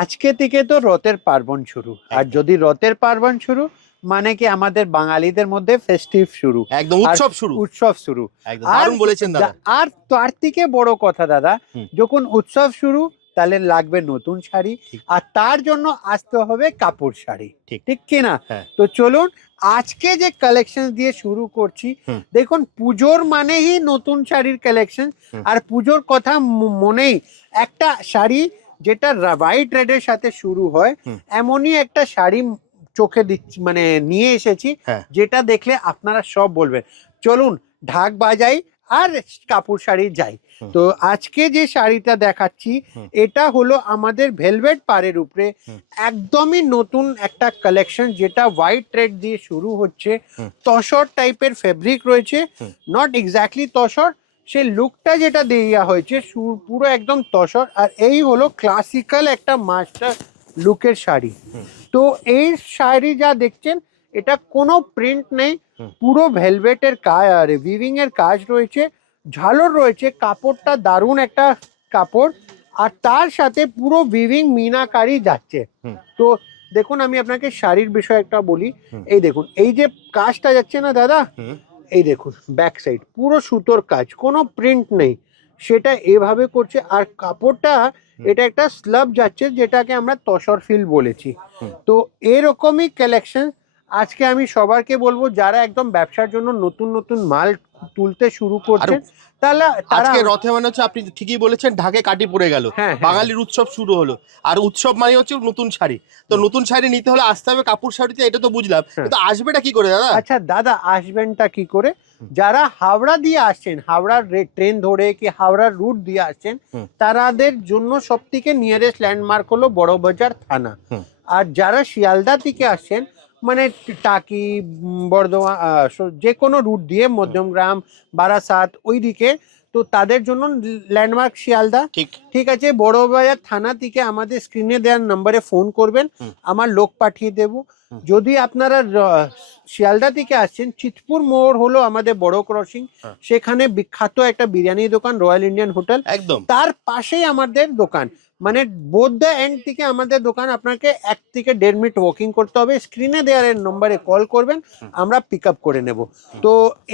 আজকে থেকে তো রথের পার্বণ শুরু, আর একদম যদি রথের পার্বণ শুরু মানে কি আমাদের বাঙালিদের মধ্যে ফেস্টিভ শুরু, একদম আর উৎসব শুরু। উৎসব শুরু। একদম আর দারুণ বলেছেন দাদা। আর তার থেকে বড় কথা দাদা, হুম, যখন উৎসব শুরু তাহলে লাগবে নতুন শাড়ি, ঠিক আর তার জন্য আসতে হবে কাপড় শাড়ি। ঠিক। ঠিক কিনা? হ্যাঁ। তো চলুন আজকে যে কালেকশন দিয়ে শুরু করছি। হুম, দেখুন, পুজোর মানেই নতুন শাড়ির কালেকশন, হুম, আর পুজোর কথা মনেই একটা শাড়ি যেটা হোয়াইট রেডের সাথে শুরু হয়, হুম, এমনই একটা শাড়ি চোখে দিচ্ছি, মানে নিয়ে এসেছি, হ্যাঁ। যেটা দেখলে আপনারা সব বলবেন চলুন ঢাক বাজাই আর কাপড় শাড়ি যাই। হুম, তো আজকে যে শাড়িটা দেখাচ্ছি, হুম, এটা হলো আমাদের ভেলভেট পাড়ের উপরে হুম, একদমই নতুন একটা কালেকশন, যেটা হোয়াইট রেড দিয়ে শুরু হচ্ছে। হুম, তসর টাইপের ফেব্রিক রয়েছে, হুম, নট এক্স্যাক্টলি তসর, সে লুকটা যেটা দেওয়া হয়েছে পুরো একদম তসর। আর এই হলো ক্লাসিক্যাল একটা মাস্টার লুকের শাড়ি। হুম, তো এই শাড়ি যা দেখছেন, এটা কোনো প্রিন্ট নেই, হুম, পুরো ভেলভেটের কাজ আর উইভিং এর কাজ রয়েছে, ঝালর রয়েছে, কাপড়টা দারুণ একটা কাপড়, আর তার সাথে পুরো উইভিং মিনাকারি যাচ্ছে। হুম, তো দেখুন, আমি আপনাকে শাড়ির বিষয়ে একটা বলি। হুম, এই দেখুন, এই যে কাজটা যাচ্ছে না দাদা, হুম, এই দেখুন ব্যাক সাইড পুরো সুতোর কাজ, কোনো প্রিন্ট নেই, সেটা এভাবে করছে। আর কাপড়টা, হুম, এটা একটা স্লাব যাচ্ছে, যেটাকে আমরা তসর ফিল বলেছি। হুম। তো এরকমই কালেকশন আজকে আমি সবাইকে বলবো, যারা একদম ব্যবসার জন্য নতুন নতুন মাল তুলতে শুরু আর করছেন, তাহলে তারা আজকে রথে মানে হচ্ছে আপনি ঠিকই বলেছেন, ঢাকে কাটি পড়ে গেল, হ্যাঁ, হ্যাঁ, হ্যাঁ। বাঙালির উৎসব শুরু হলো। আর উৎসব মানে হচ্ছে নতুন শাড়ি। তো নতুন শাড়ি নিতে হলে আসতে হবে কাপড় শাড়িতে, এটা তো বুঝলাম, হ্যাঁ। কিন্তু আসবেটা কি করে দাদা? আচ্ছা দাদা, আসবেনটা কি করে? হুম, যারা হাওড়া দিয়ে আসছেন, হাওড়ার ট্রেন ধরে কি হাওড়ার রুট দিয়ে আসছেন, হুম, তাদের জন্য সব থেকে নিয়ারেস্ট ল্যান্ডমার্ক হলো বড়বাজার থানা। হুম, আর যারা শিয়ালদা থেকে আসছেন, মানে টাকি, বর্ধমান, যে কোনো রুট দিয়ে হুম, মধ্যমগ্রাম, বারাসাত ওই দিকে, তো তাদের জন্য ল্যান্ডমার্ক শিয়ালদা। ঠিক। ঠিক আছে, বড়বাজার থানা থেকে আমাদের স্ক্রিনে দেওয়ার নম্বরে ফোন করবেন, হুম, আমার লোক পাঠিয়ে দেব। হুম, যদি আপনারা শিয়ালদা থেকে আসছেন, চিতপুর মোড় হলো আমাদের বড় ক্রসিং, হ্যাঁ, সেখানে বিখ্যাত একটা বিরিয়ানি দোকান রয়্যাল ইন্ডিয়ান হোটেল, একদম। তার পাশেই আমাদের দোকান। মানে বোথ দ্য এন্ড থেকে আমাদের দোকান, আপনাকে 1 থেকে 1.5 মিনিট ওয়াকিং করতে হবে। স্ক্রিনে দেওয়ার নম্বরে কল করবেন, হুম, আমরা পিক আপ করে নেব। হুম, তো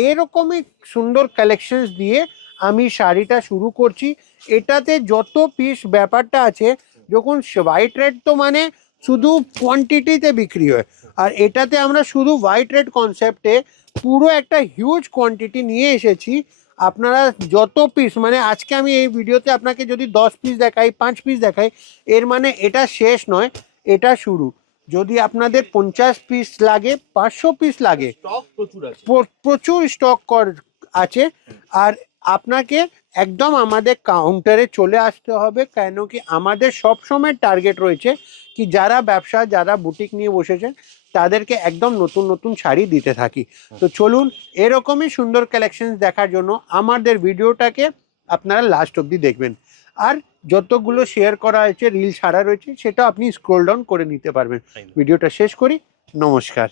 এরকমই সুন্দর কালেকশনস দিয়ে আমি শাড়িটা শুরু করছি। এটাতে যত পিস ব্যাপারটা আছে, যখন হোয়াইট রেড তো মানে শুধু কোয়ান্টিটিতে বিক্রি হয়, আর এটাতে আমরা শুধু হোয়াইট রেড কনসেপ্টে পুরো একটা হিউজ কোয়ান্টিটি নিয়ে এসেছি। আপনারা যত পিস, মানে আজকে আমি এই ভিডিওতে আপনাকে যদি 10 পিস দেখাই, 5 পিস দেখাই, এর মানে এটা শেষ নয়, এটা শুরু। যদি আপনাদের 50 পিস লাগে, 500 পিস লাগে, স্টক প্রচুর আছে। প্রচুর স্টক আছে। আর আপনাকে একদম আমাদের কাউন্টারে চলে আসতে হবে, কেন কি আমাদের সব সময় টার্গেট রয়েছে কি, যারা ব্যবসা, যারা বুটিক নিয়ে বসেছেন, তাদেরকে একদম নতুন নতুন শাড়ি দিতে থাকি। তো চলুন, এরকমই সুন্দর কালেকশন দেখার জন্য আমাদের ভিডিওটাকে আপনারা লাস্ট অবধি দেখবেন। আর যতগুলো শেয়ার করা হয়েছে, রিল ছাড়া রয়েছে, সেটা আপনি স্ক্রোল ডাউন করে নিতে পারবেন। ভিডিওটা শেষ করি, নমস্কার।